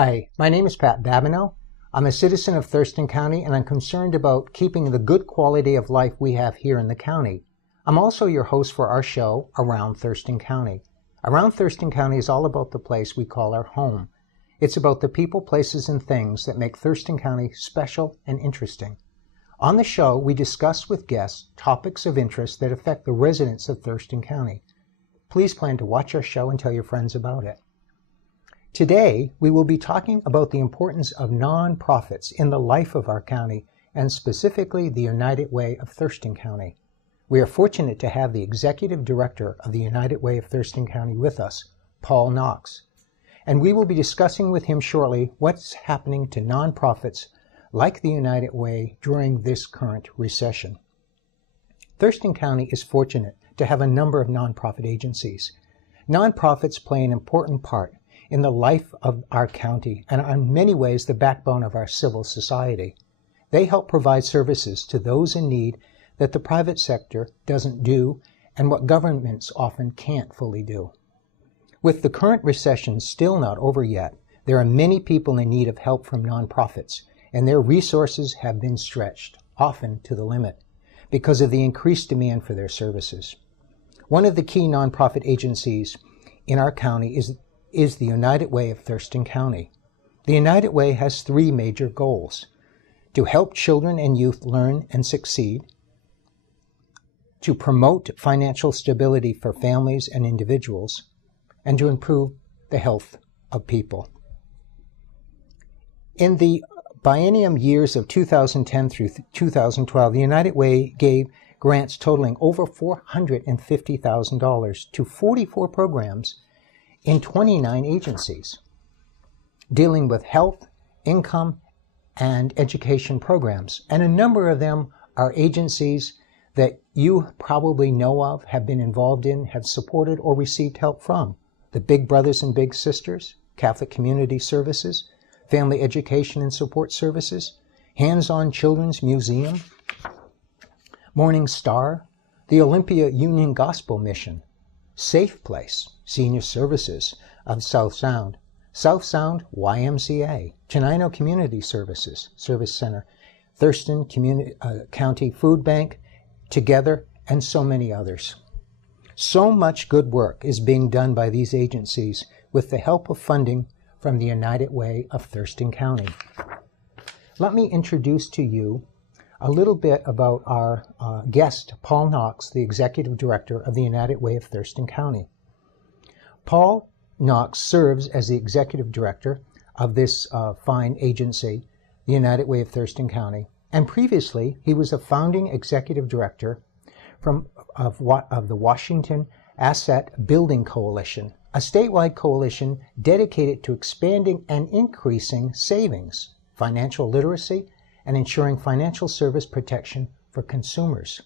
Hi, my name is Pat Babineau. I'm a citizen of Thurston County, and I'm concerned about keeping the good quality of life we have here in the county. I'm also your host for our show, Around Thurston County. Around Thurston County is all about the place we call our home. It's about the people, places, and things that make Thurston County special and interesting. On the show, we discuss with guests topics of interest that affect the residents of Thurston County. Please plan to watch our show and tell your friends about it. Today, we will be talking about the importance of nonprofits in the life of our county, and specifically the United Way of Thurston County. We are fortunate to have the Executive Director of the United Way of Thurston County with us, Paul Knox. And we will be discussing with him shortly what's happening to nonprofits like the United Way during this current recession. Thurston County is fortunate to have a number of nonprofit agencies. Nonprofits play an important part in the life of our county and are in many ways the backbone of our civil society. They help provide services to those in need that the private sector doesn't do and what governments often can't fully do. With the current recession still not over yet, there are many people in need of help from nonprofits, and their resources have been stretched, often to the limit, because of the increased demand for their services. One of the key nonprofit agencies in our county is the United Way of Thurston County. The United Way has three major goals: to help children and youth learn and succeed, to promote financial stability for families and individuals, and to improve the health of people. In the biennium years of 2010 through 2012, the United Way gave grants totaling over $450,000 to 44 programs in 29 agencies, dealing with health, income, and education programs. And a number of them are agencies that you probably know of, have been involved in, have supported or received help from. The Big Brothers and Big Sisters, Catholic Community Services, Family Education and Support Services, Hands-On Children's Museum, Morning Star, the Olympia Union Gospel Mission, Safe Place, Senior Services of South Sound YMCA, Tenino Community Services, Service Center, Thurston County Food Bank, Together, and so many others. So much good work is being done by these agencies with the help of funding from the United Way of Thurston County. Let me introduce to you a little bit about our guest, Paul Knox, the Executive Director of the United Way of Thurston County. Paul Knox serves as the Executive Director of this fine agency, the United Way of Thurston County, and previously he was a founding Executive Director of the Washington Asset Building Coalition, a statewide coalition dedicated to expanding and increasing savings, financial literacy, and ensuring financial service protection for consumers.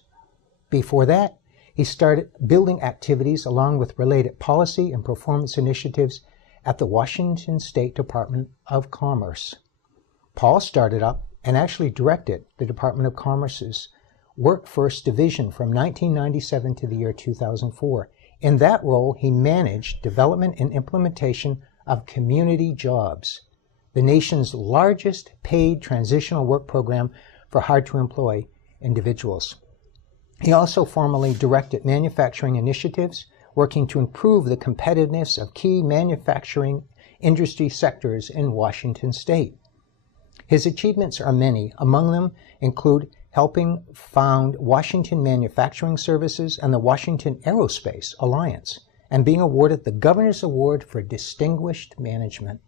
Before that, he started building activities along with related policy and performance initiatives at the Washington State Department of Commerce. Paul started up and actually directed the Department of Commerce's Workforce Division from 1997 to the year 2004. In that role, he managed development and implementation of community jobs, the nation's largest paid transitional work program for hard-to-employ individuals. He also formally directed manufacturing initiatives, working to improve the competitiveness of key manufacturing industry sectors in Washington state. His achievements are many. Among them include helping found Washington Manufacturing Services and the Washington Aerospace Alliance, and being awarded the Governor's Award for Distinguished Management.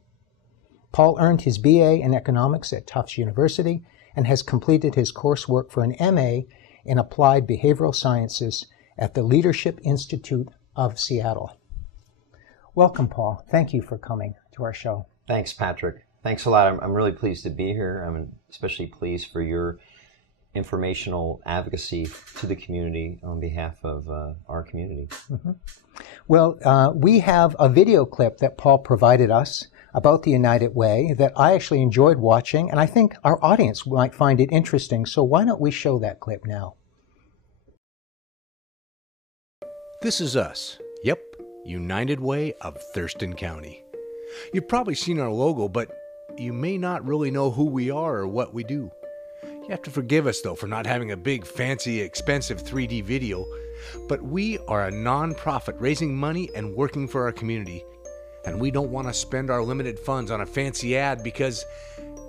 Paul earned his BA in Economics at Tufts University and has completed his coursework for an MA in Applied Behavioral Sciences at the Leadership Institute of Seattle. Welcome, Paul. Thank you for coming to our show. Thanks, Patrick. Thanks a lot. I'm really pleased to be here. I'm especially pleased for your informational advocacy to the community on behalf of our community. Mm-hmm. Well, we have a video clip that Paul provided us about the United Way that I actually enjoyed watching, and I think our audience might find it interesting. So why don't we show that clip now? This is us. Yep, United Way of Thurston County. You've probably seen our logo, but you may not really know who we are or what we do. You have to forgive us, though, for not having a big, fancy, expensive 3D video, but we are a non-profit raising money and working for our community, and we don't want to spend our limited funds on a fancy ad because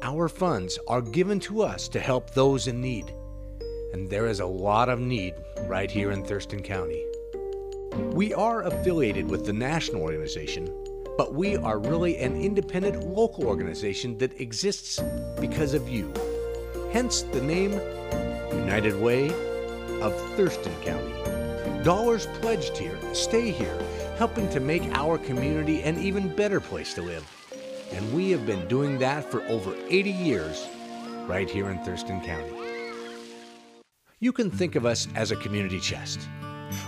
our funds are given to us to help those in need, and there is a lot of need right here in Thurston County. We are affiliated with the national organization, but we are really an independent local organization that exists because of you. Hence the name United Way of Thurston County. Dollars pledged here stay here, helping to make our community an even better place to live. And we have been doing that for over 80 years right here in Thurston County. You can think of us as a community chest.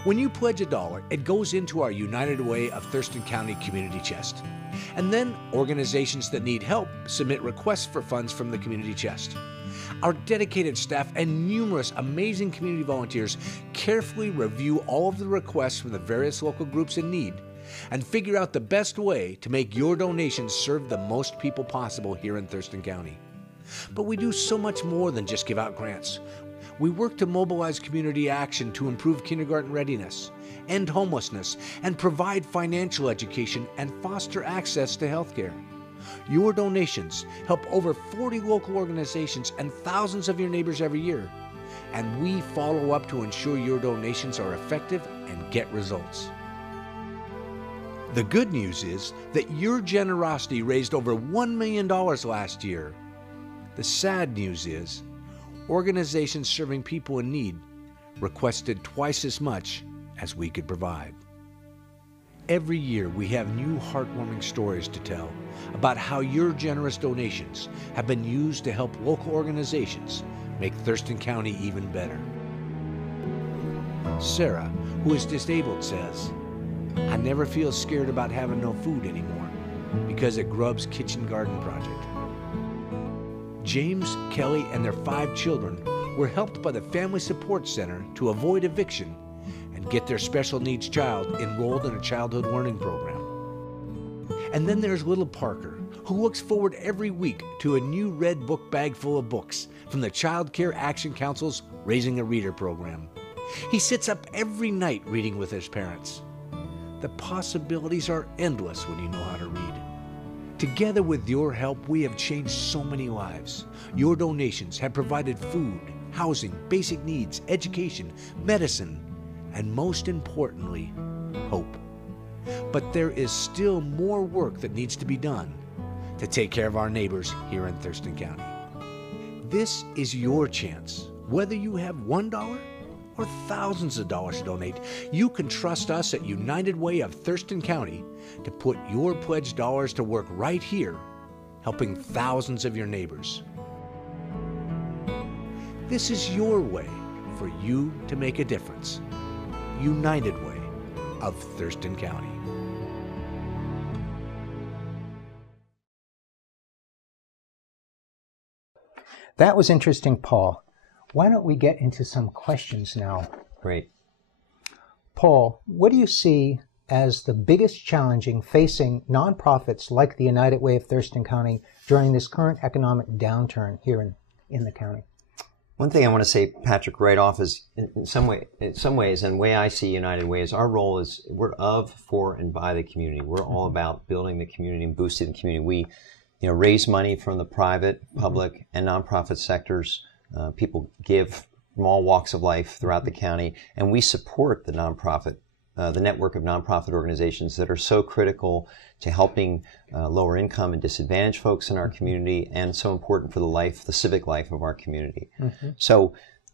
When you pledge $1, it goes into our United Way of Thurston County community chest. And then organizations that need help submit requests for funds from the community chest. Our dedicated staff and numerous amazing community volunteers carefully review all of the requests from the various local groups in need and figure out the best way to make your donations serve the most people possible here in Thurston County. But we do so much more than just give out grants. We work to mobilize community action to improve kindergarten readiness, end homelessness, and provide financial education and foster access to health care. Your donations help over 40 local organizations and thousands of your neighbors every year. And we follow up to ensure your donations are effective and get results. The good news is that your generosity raised over $1 million last year. The sad news is organizations serving people in need requested twice as much as we could provide. Every year we have new heartwarming stories to tell about how your generous donations have been used to help local organizations make Thurston County even better. Sarah, who is disabled, says, "I never feel scared about having no food anymore because of Grubb's Kitchen Garden Project." James, Kelly, and their 5 children were helped by the Family Support Center to avoid eviction and get their special needs child enrolled in a childhood learning program. And then there's little Parker, who looks forward every week to a new red book bag full of books from the Child Care Action Council's Raising a Reader program. He sits up every night reading with his parents. The possibilities are endless when you know how to read. Together with your help, we have changed so many lives. Your donations have provided food, housing, basic needs, education, medicine, and most importantly, hope. But there is still more work that needs to be done to take care of our neighbors here in Thurston County. This is your chance. Whether you have $1 or thousands of dollars to donate, you can trust us at United Way of Thurston County to put your pledged dollars to work right here, helping thousands of your neighbors. This is your way for you to make a difference. United Way of Thurston County. That was interesting, Paul. Why don't we get into some questions now? Great. Paul, what do you see as the biggest challenging facing nonprofits like the United Way of Thurston County during this current economic downturn here in the county? One thing I want to say, Patrick, right off is in some ways, and the way I see United Way is our role is we're of, for, and by the community. We're all about building the community and boosting the community. We, raise money from the private, public, and nonprofit sectors. People give from all walks of life throughout the county, and we support the nonprofit, the network of nonprofit organizations that are so critical to helping lower income and disadvantaged folks in our community, and so important for the civic life of our community. Mm-hmm. So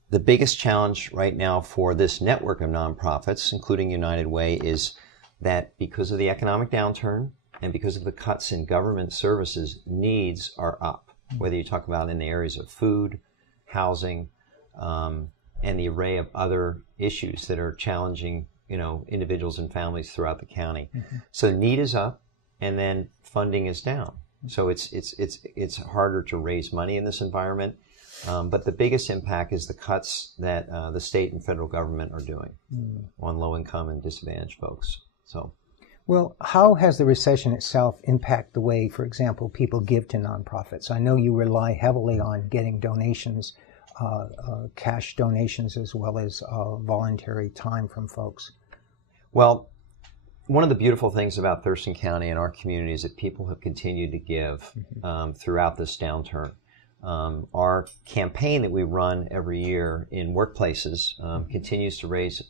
the biggest challenge right now for this network of nonprofits, including United Way, is that because of the economic downturn and because of the cuts in government services, needs are up, whether you talk about in the areas of food, housing, and the array of other issues that are challenging, individuals and families throughout the county. Mm-hmm. So need is up, and then funding is down. So it's harder to raise money in this environment. But the biggest impact is the cuts that the state and federal government are doing on low income and disadvantaged folks. So, Well, how has the recession itself impacted the way, for example, people give to nonprofits? I know you rely heavily on getting donations, cash donations, as well as voluntary time from folks. Well, one of the beautiful things about Thurston County and our community is that people have continued to give throughout this downturn. Our campaign that we run every year in workplaces continues to raise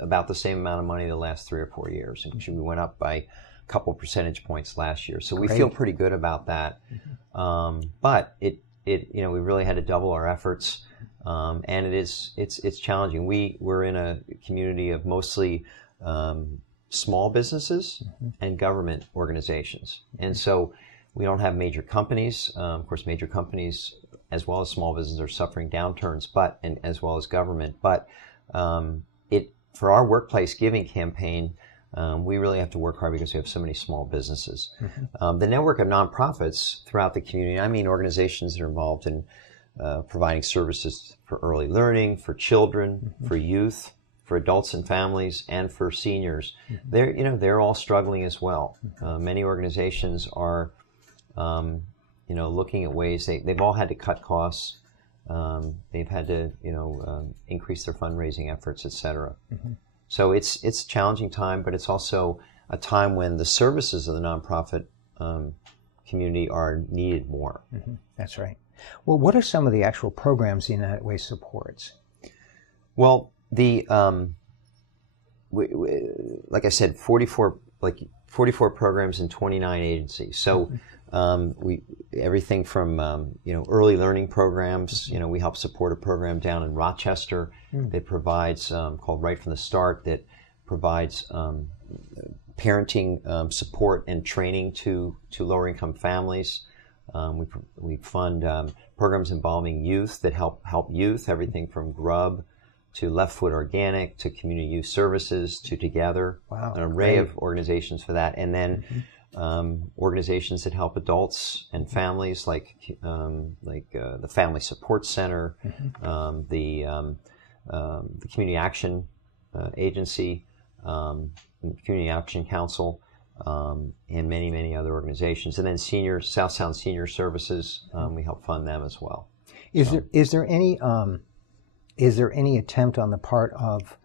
about the same amount of money the last 3 or 4 years. And we went up by a couple percentage points last year, so we feel pretty good about that. But we really had to double our efforts, and it's challenging. We're in a community of mostly small businesses and government organizations, and so we don't have major companies. Of course, major companies as well as small businesses are suffering downturns, and as well as government. But for our workplace giving campaign, we really have to work hard because we have so many small businesses. The network of nonprofits throughout the community, I mean organizations that are involved in providing services for early learning, for children, for youth, for adults and families, and for seniors, they're all struggling as well. Many organizations are looking at ways they've all had to cut costs. They've had to, increase their fundraising efforts, et cetera. So it's a challenging time, but it's also a time when the services of the nonprofit community are needed more. That's right. Well, what are some of the actual programs the United Way supports? Well, like I said, 44 programs in 29 agencies. So everything from early learning programs. We help support a program down in Rochester that provides called Right from the Start, that provides parenting support and training to lower income families. We fund programs involving youth that help youth, everything from Grub to Left Foot Organic to Community Youth Services to Together. Wow, an array of organizations for that. And then organizations that help adults and families, like the Family Support Center, the Community Action Agency, Community Action Council, and many, many other organizations. And then South Sound Senior Services, we help fund them as well. Is there any attempt on the part of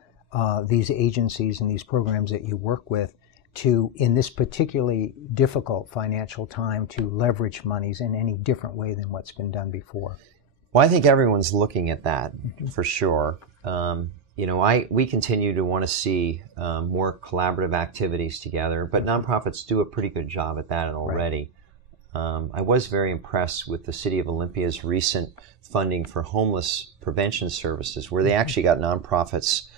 these agencies and these programs that you work with to, in this particularly difficult financial time, to leverage monies in any different way than what's been done before? Well, I think everyone's looking at that for sure. We continue to want to see more collaborative activities together, but nonprofits do a pretty good job at that already. Right. I was very impressed with the City of Olympia's recent funding for homeless prevention services, where they actually got nonprofits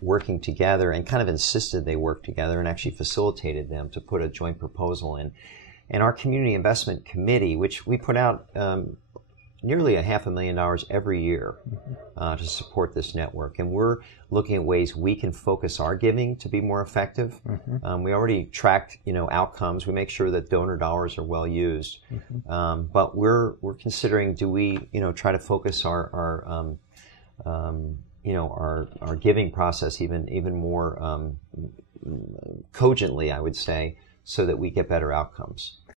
working together and kind of insisted they work together and actually facilitated them to put a joint proposal in. And our Community Investment Committee, which we put out nearly $500,000 every year to support this network. And we're looking at ways we can focus our giving to be more effective. We already track, outcomes. We make sure that donor dollars are well used. But we're considering, do we, try to focus our giving process even more cogently, I would say, so that we get better outcomes.